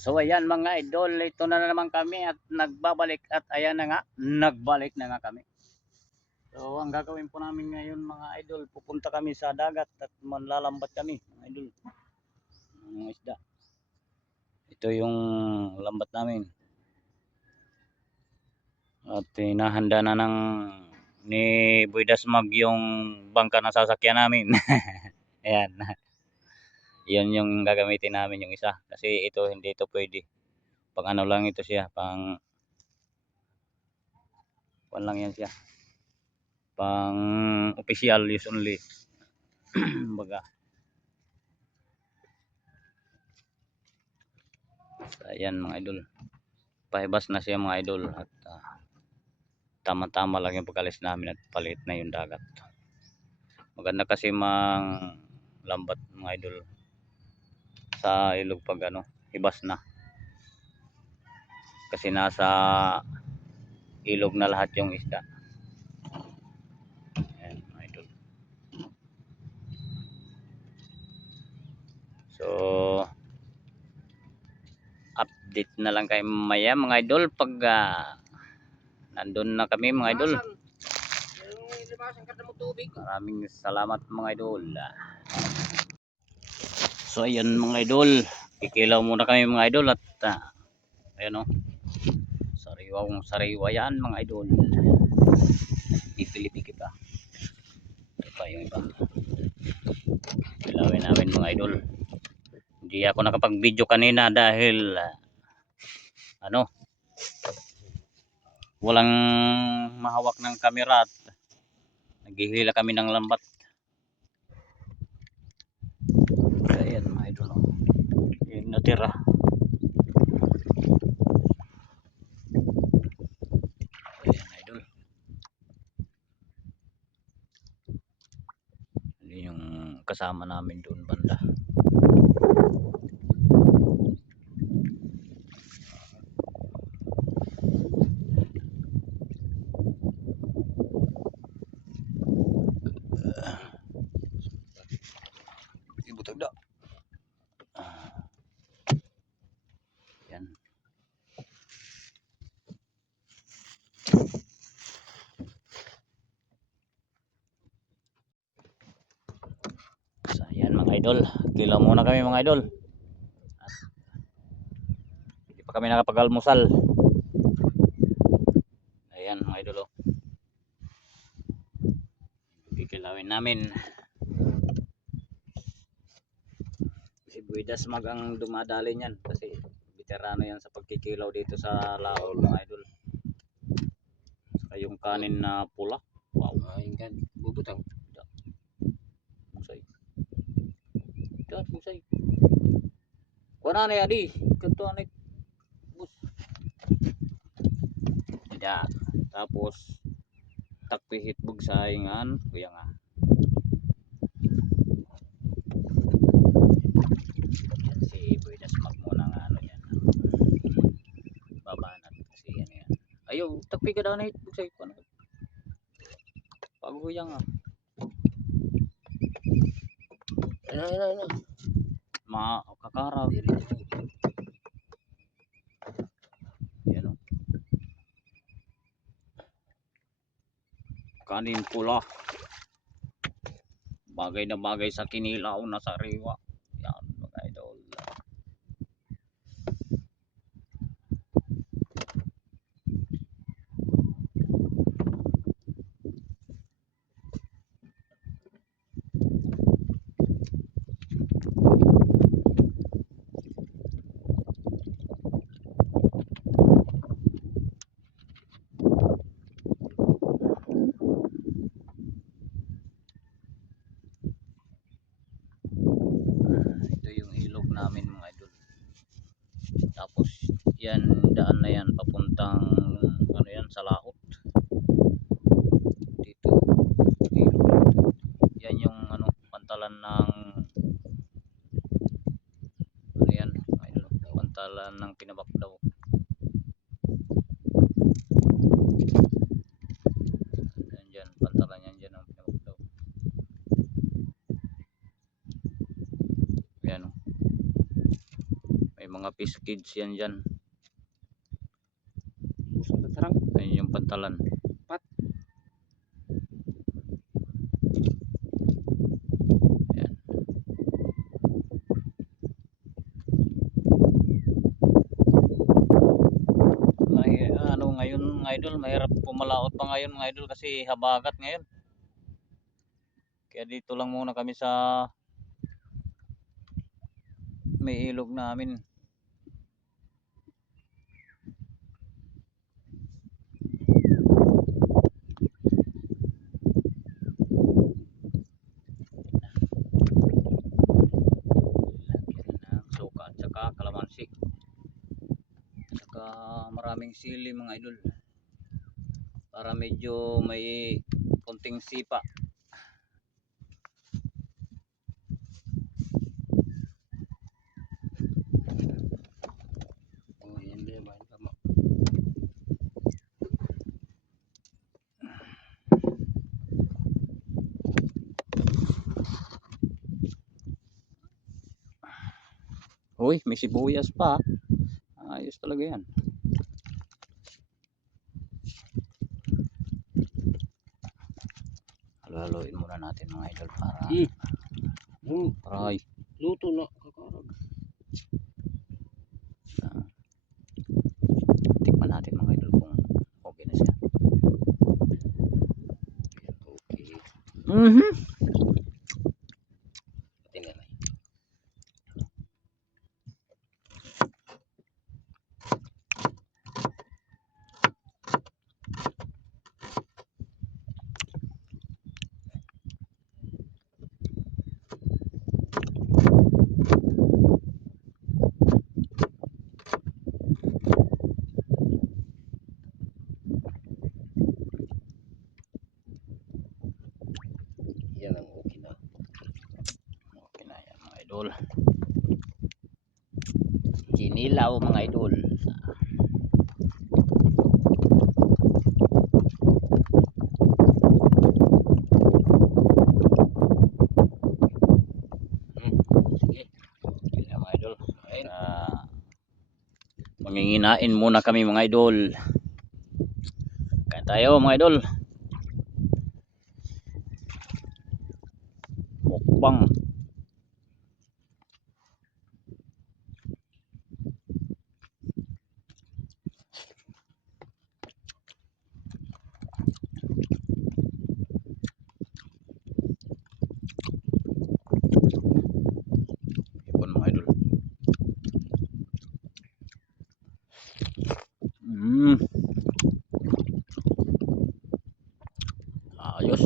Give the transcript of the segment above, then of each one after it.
So ayan mga idol, ito na naman kami at nagbabalik at ayan na nga, nagbalik na nga kami. So ang gagawin po namin ngayon mga idol, pupunta kami sa dagat at manlalambat kami mga idol. Ng isda. Ito yung lambat namin. At hinahanda na ng ni Boy Dasmag yung bangka na sasakyan namin. Ayan. Yan yung gagamitin namin yung isa. Kasi ito hindi ito pwede. Pang ano lang ito siya. Pang pan lang yan siya. Pang official use only. Baga. So, ayan mga idol. Pahibas na siya mga idol. At tama-tama lang yung pagkalis namin at palit na yung dagat. Maganda kasi mang lambat mga idol sa ilog pag ano, hibas na. Kasi nasa ilog na lahat yung isda. Ayan mga idol. So update na lang kayo mamaya mga idol pag nandun na kami mga idol. Maraming salamat mga idol. So ayan mga idol, kikilaw muna kami mga idol at ayan o, sariwang sariwa yan mga idol. Ipilipi kita. Ito pa yung iba. Kilawin namin mga idol. Hindi ako nakapag video kanina dahil ano, walang mahawak ng camera at naghihila kami ng lambat. Ayan mga idol, yung natira. Ayan idol, yun yung kasama namin doon banda. Ibutag da. Yan. So, yan mga idol, kilaw muna kami mga idol. At hindi pa kami nakapag-almusal. Ayan mga idol, oh. Kikilawin namin. Si Boy Dasmag ang dumadali niyan kasi veterano yan sa pagkikilaw dito sa Laol mga idol. Saka yung kanin na pula. Wow. Ayun kan, bubutang. Musay. Kat musay. Kuha na yadi. Kanto na bus. Tidak. Tapos takpihit bug sa ingan, kuya nga. Si Boy Dasmag muna nga ano yan. Babanat kasi yan yan. Ayaw, takpi ka daw na hitbug sa ikon. Paguya nga. Ano. Kakaraw. Yan o. Kanin pula. Bagay na bagay sa kinilaw na sariwa. Yan mga idol. Namin mga idol. Tapos yan daan na yan papuntang ano yan sa Laot. Dito. Yan yung ano pantalan ng ano yan idol, pantalan ng Pinabakdaw. Yan dyan, pantalan yan dyan ng Pinabakdaw. Yan o. May mga fish kids yan dyan. Usap na sarang. Ayun yung pantalan. Pat. Ayan. Ano ngayon mga idol, mahirap pumalaot pa ngayon mga idol kasi habagat ngayon. Kaya dito lang muna kami sa may ilog namin. Suka at saka kalamansi. Saka maraming sili mga idol. Para medyo may konting sipa. Oh, yan din ba? Tama. Uy, may sibuyas pa. Ayos talaga yan. Halo-haloin muna natin mga idol para aray. Luto na kakarag. Tikman natin mga idol kung okay na siya. Okay. Tingnan na. Yan ang okay na. Okay na yan mga idol. Kinilaw mga idol. Sige. Okay na mga idol. Manginginain muna kami mga idol. Kain tayo mga idol. Mukbang. Ipon mga idol. Ayos.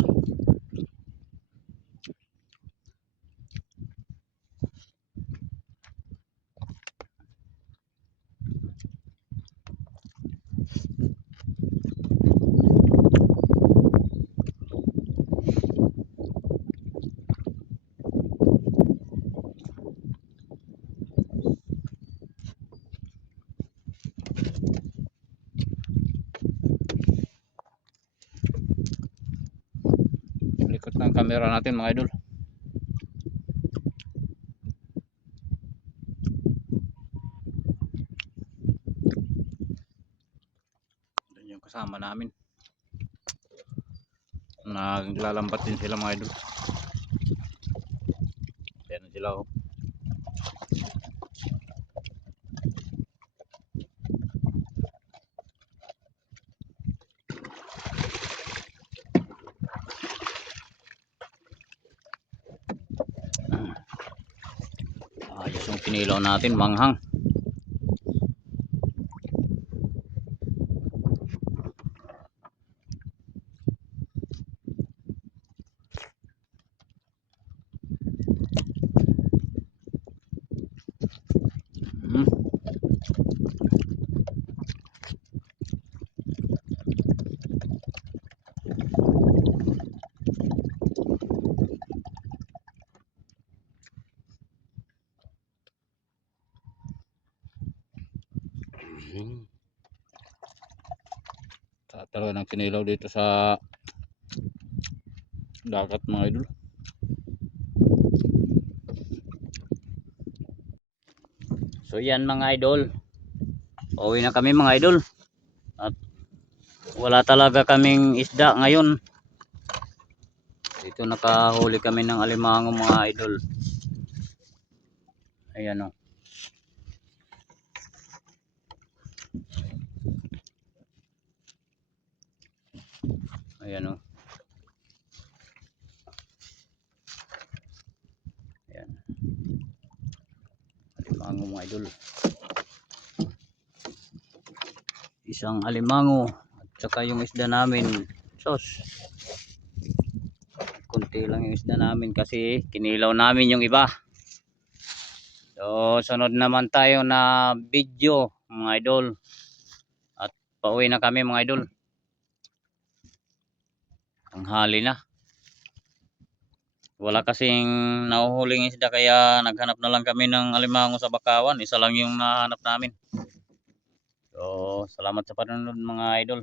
Likot ng camera natin mga idol. Yan yung kasama namin. Naglalambat din sila mga idol. Yan sila oh. Ayos yung kinilaw natin, manghang. Talaga ng kinilaw dito sa dagat mga idol. So yan mga idol. Pauwi na kami mga idol. At wala talaga kaming isda ngayon. Dito nakahuli kami ng alimango mga idol. Ayan o. Ayan o. Ayan. Alimango mga idol. Isang alimango at saka yung isda namin. Sos. Kunti lang yung isda namin kasi kinilaw namin yung iba. So sunod naman tayo na video mga idol. At pauwi na kami mga idol. Tanghali na. Wala kasing nahuhuling isda kaya naghanap na lang kami ng alimango sa Bakawan. Isa lang yung nahanap namin. So salamat sa panonood mga idol.